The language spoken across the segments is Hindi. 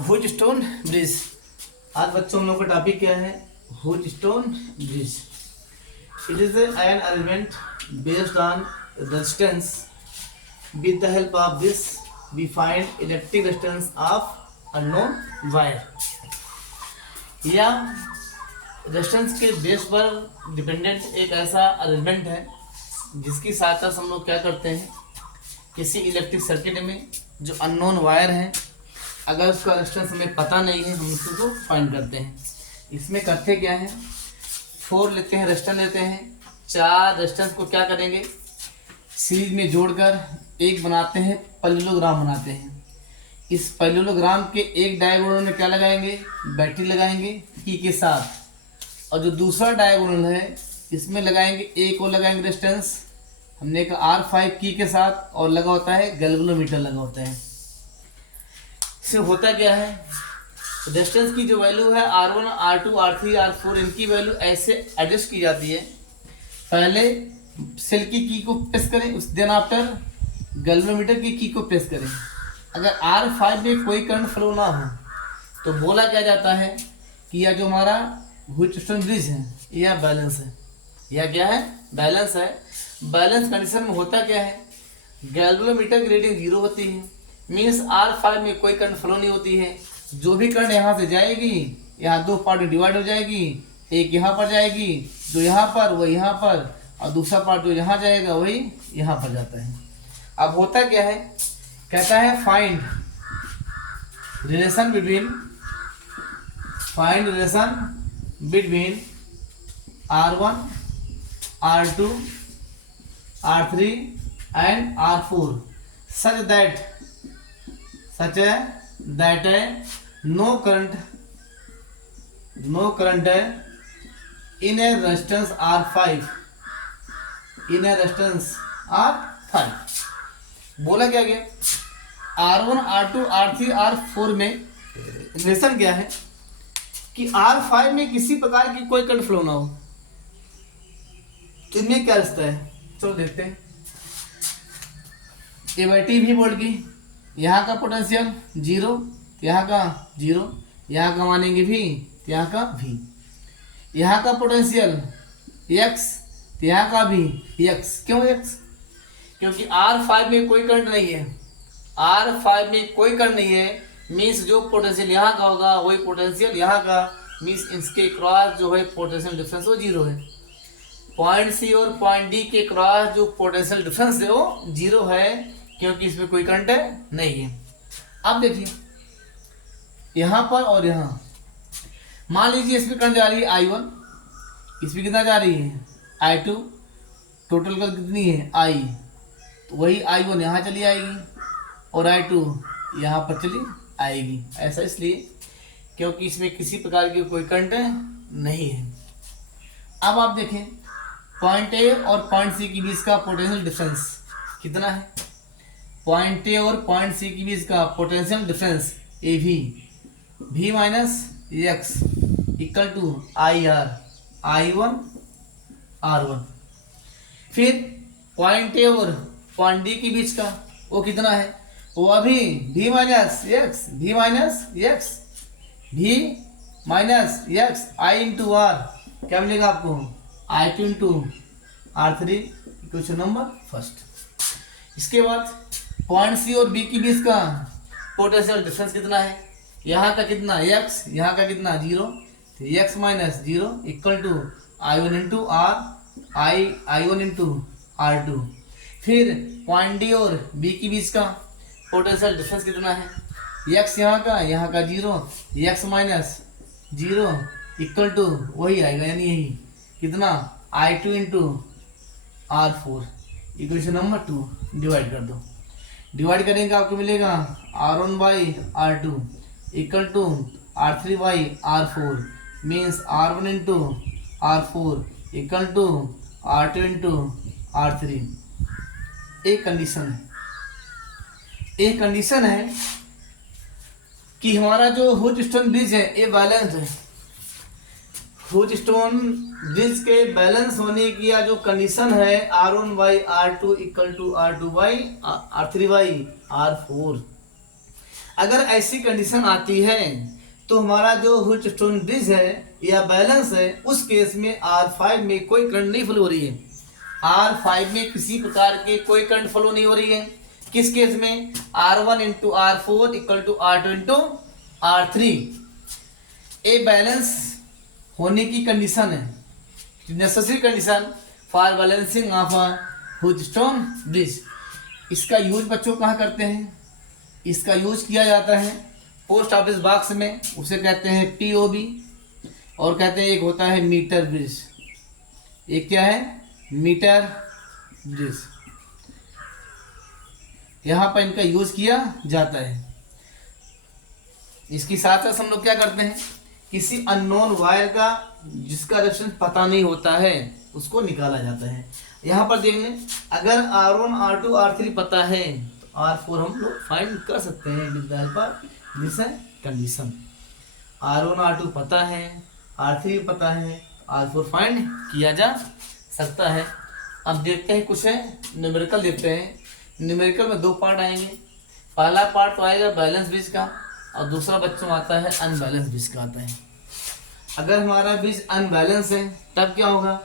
Whose stone bridge. आज बच्चों हम लोग का टॉपिक क्या है? Wheatstone bridge. It is an arrangement based on resistance. With the help of this we find electric resistance of unknown wire. या रेजिस्टेंस के बेस पर डिपेंडेंट एक ऐसा अरेंजमेंट है जिसकी सहायता से हम लोग क्या करते हैं, किसी इलेक्ट्रिक सर्किट में जो अननोन वायर है, अगर उसका रेजिस्टेंस हमें पता नहीं है, हम उसको फाइंड करते हैं। इसमें करते क्या है, 4 लेते हैं, रेजिस्टेंस लेते हैं, 4 रेजिस्टेंस को क्या करेंगे, सीरीज में जोड़कर एक बनाते हैं, पैरेललोग्राम बनाते हैं। इस पैरेललोग्राम के एक डायगोनल में क्या लगाएंगे, बैटरी लगाएंगे की के साथ, और जो दूसरा डायगोनल है इसमें लगाएंगे, एक को लगाएंगे रेजिस्टेंस हमने कहा R5 की के साथ, और लगा होता है गैल्वेनोमीटर लगा होता है। इससे होता क्या है, रेजिस्टेंस की जो वैल्यू है R1, R2, R3, R4, इनकी वैल्यू ऐसे एडजस्ट की जाती है। पहले सेल की को प्रेस करें, उस देन आफ्टर गैल्वेनोमीटर की को प्रेस करें। अगर R5 में कोई करंट फ्लो ना हो तो बोला क्या जाता है कि यह जो हमारा हुज स्टोन ब्रिज है यह बैलेंस है। यह क्या है, बैलेंस है। बैलेंस कंडीशन में होता क्या है, गैल्वेनोमीटर की रीडिंग 0 होती है, मीन्स R5 में कोई करंट फ्लो नहीं होती है। जो भी करंट यहाँ से जाएगी यहाँ 2 पार्ट में डिवाइड हो जाएगी, एक यहाँ पर जाएगी, जो यहाँ पर वो यहाँ पर, और दूसरा पार्ट जो यहाँ जाएगा वही यहाँ पर जाता है। अब होता क्या है, कहता है find relation between R1, R2, R3 and R4 such that no current in a resistance R5 बोला क्या गया, R1, R2, R3, R4 में रिलेशन क्या है कि R5 में किसी प्रकार की कोई करंट फ्लो ना हो। तो इनमें क्या रिश्ता है, चलो देखते हैं। A/T भी बोल की, यहाँ का पोटेंशियल 0, यहाँ का 0, यहाँ का मानेंगे भी, यहाँ का भी, यहाँ का पोटेंशियल x, यहाँ का भी x। क्यों x? क्योंकि R5 में कोई करंट नहीं है। R5 में कोई करंट नहीं है, मीन्स जो पोटेंशियल यहाँ का होगा वही पोटेंशियल यहाँ का, मीन्स इसके क्रॉस जो है पोटेंशियल डिफरेंस वो 0 है। पॉइंट C और पॉइंट D के क्रॉस जो पोटेंशियल डिफरेंस है वो 0 है, क्योंकि इसमें कोई करंट नहीं है। अब देखिए यहाँ पर और यहाँ, मान लीजिए इसमें करंट जा रही है I1, इसमें कितना जा रही है I2, टोटल कर कितनी है I, तो वही I1 यहाँ चली आएगी और I2 यहाँ पर चली आएगी। ऐसा इसलिए क्योंकि इसमें किसी प्रकार की कोई करंट नहीं है। अब आप देखें पॉइंट A और पॉइंट C के बीच का पोटेंशियल डिफरेंस कितना है। पॉइंट A और पॉइंट C के बीच का potential difference AV, V minus x equal to IR, I1 R1। फिर पॉइंट A और पॉइंट D के बीच का वो कितना है, वो अभी V minus x, V minus x, V minus x, I into R, क्या मिलेगा आपको I2 into R3, question number first. इसके बाद पॉइंट C और B के बीच का पोटेंशियल डिफरेंस कितना है, यहाँ का कितना x, यहाँ का कितना 0, तो x minus 0 equal to I1 into R, I1 into R2। फिर पॉइंट D और B के बीच का पोटेंशियल डिफरेंस कितना है, x यहाँ का 0, x माइनस 0 इक्वल टू वही आएगा, यानी यही कितना I2 into R4, equation number 2। Divide कर दो, डिवाइड करेंगे आपको मिलेगा R1 by R2 equal to R3 by R4, means R1 into R4 equal to R2 into R3। एक कंडीशन है कि हमारा जो हुज स्टोन ब्रिज है ये बैलेंस है। हुज स्टोन ब्रिज के बैलेंस होने की या जो कंडीशन है R1 by R2 equal to R2 by R3 by R4। अगर ऐसी कंडीशन आती है तो हमारा जो व्हीटस्टोन ब्रिज है या बैलेंस है, उस केस में R5 में कोई करंट नहीं फ्लो हो रही है। R5 में किसी प्रकार के कोई करंट फ्लो नहीं हो रही है। किस केस में? R1 into R4 equal to R2 into R3। ए बैलेंस होने की कंडीशन है, necessary condition for balancing of a Wheatstone bridge. इसका यूज बच्चों कहाँ करते हैं? इसका यूज किया जाता है पोस्ट ऑफिस बॉक्स में, उसे कहते हैं POB, और कहते हैं एक होता है मीटर ब्रिज। एक क्या है? Metre bridge. यहाँ पर इनका यूज किया जाता है। इसके साथ साथ हम लोग क्या करते हैं, किसी अननोन वायर का जिसका रेजिस्टेंस पता नहीं होता है उसको निकाला जाता है। यहाँ पर देख लें, अगर R1 R2 R3 पता है तो R4 हम लोग फाइंड कर सकते हैं with the help of this condition. R1 R2 पता है, R3 पता है, R4 फाइंड किया जा सकता है। अब देखते हैं कुछ है न्यूमेरिकल देखते हैं। न्यूमेरिकल में दो पार्ट आएंगे। पहला पार्ट तो आएगा बैलेंस ब्रिज का, और दूसरा बच्चों आता है अनबैलेंस ब्रिज का आता है। अगर हमारा ब्रिज अनबैलेंस है तब क्या होगा?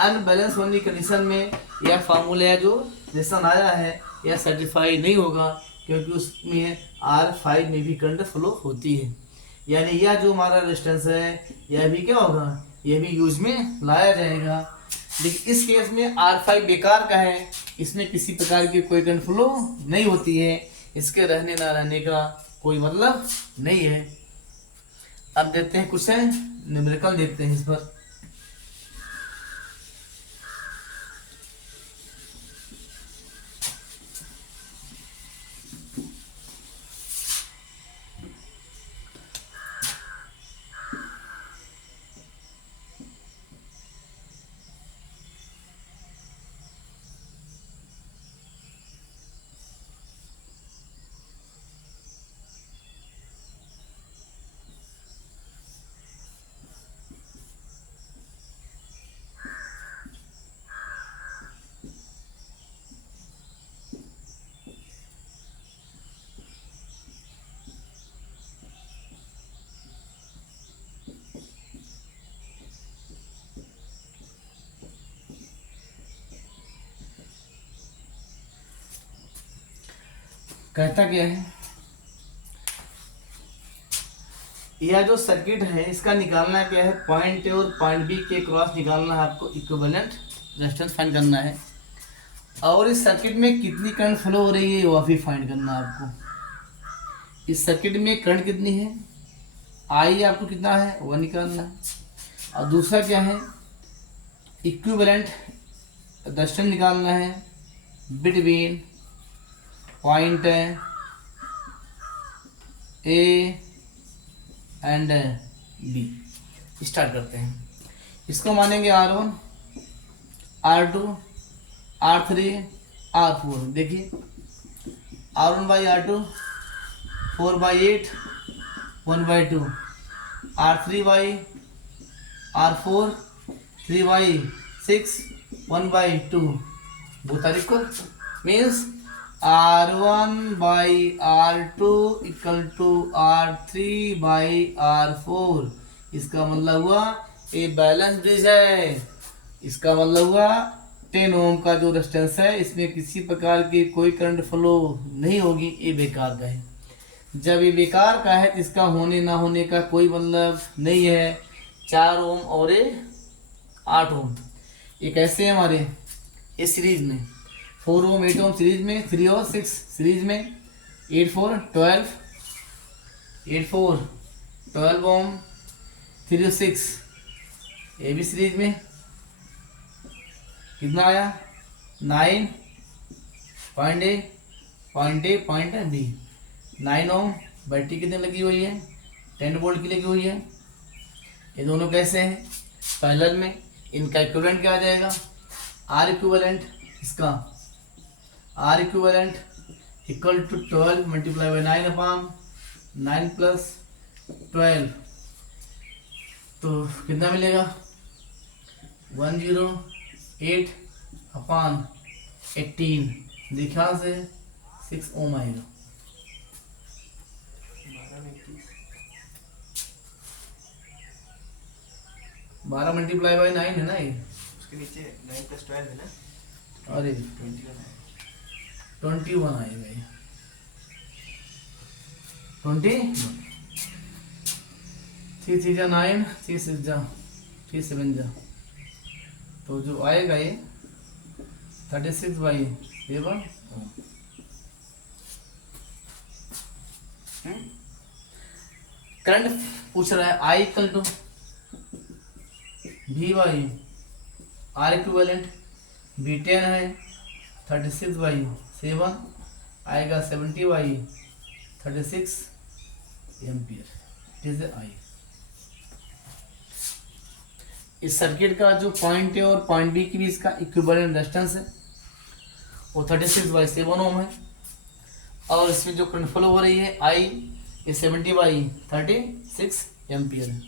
अनबैलेंस होने की कंडीशन में यह फार्मूला जो रेशन आया है यह सर्टिफाई नहीं होगा, क्योंकि उसमें R5 में भी करंट फ्लो होती है। यानी यह जो हमारा रेजिस्टेंस है यह भी क्या होगा? यह भी यूज में लाया जाएगा। लेकिन इस केस में R5 बेकार का है, इसमें किसी प्रकार की कोई करंट फ्लो नहीं होती है, इसके रहने ना रहने का कोई मतलब नहीं है। अब देखते हैं कुछ है न्यूमेरिकल देखते हैं इस पर। कहता क्या है, यह जो सर्किट है इसका निकालना क्या है? पॉइंट ए और पॉइंट बी के क्रॉस निकालना है आपको, इक्विवेलेंट रेजिस्टेंस फाइंड करना है, और इस सर्किट में कितनी करंट फ्लो हो रही है वह भी फाइंड करना है आपको। इस सर्किट में करंट कितनी है, आई आपको कितना है वह निकालना है। और दूसरा क्या है, इक्विवेलेंट रेजिस्टेंस निकालना है between point A and B. Start करते हैं। इसको मानेंगे R1 R2 R3 R4। देखिए R1 by R2 4/8 1/2, R3 by R4 3/6 1/2। वो तारीख को means R1 by R2 equal to R3 by R4। इसका मतलब हुआ ये बैलेंस ब्रिज है। इसका मतलब हुआ 10 ओम का जो रेजिस्टेंस है इसमें किसी प्रकार की कोई करंट फ्लो नहीं होगी, ये बेकार का है। जब ये बेकार का है तो इसका होने ना होने का कोई मतलब नहीं है। 4 ओम और ये 8 ओम, ये कैसे है हमारे ये सीरीज में 4 ओम 8 ओम सीरीज में, 3 और 6 सीरीज में, 8 4 12 8 4 12 ओम, 3 और 6 ये भी सीरीज में। कितना आया 9 point A point B. 9 ohm battery कितनी लगी हुई है 10 वोल्ट की लगी हुई है। ये दोनों कैसे हैं पैरेलल में, इनका इक्विवेलेंट क्या आ जाएगा? आर इक्विवेलेंट, इसका R equivalent equal to 12 multiply by 9/9 plus 12, तो कितना मिलेगा 108/18। देखा से 6 ओम आएगा। 12 मल्टीप्लाई बाई 9 है ना ये। उसके नीचे 9 + 12 है ना, अरे 21 है। 21 आएगा ये, 20। 3 3 जा 9, 3 6 जा 3 7 जा, तो जो आएगा ये 36/7। करंट पूछ रहा है I equal to V/R equivalent, V10 है 36/7 आएगा 70/36 एम्पियर। It is I। इस सर्किट का जो पॉइंट ए और पॉइंट बी के बीच का इक्विवेलेंट रेजिस्टेंस है वो 36/7 ओम है, और इसमें जो करंट फ्लो हो रही है I ये 70/36 एम्पियर है।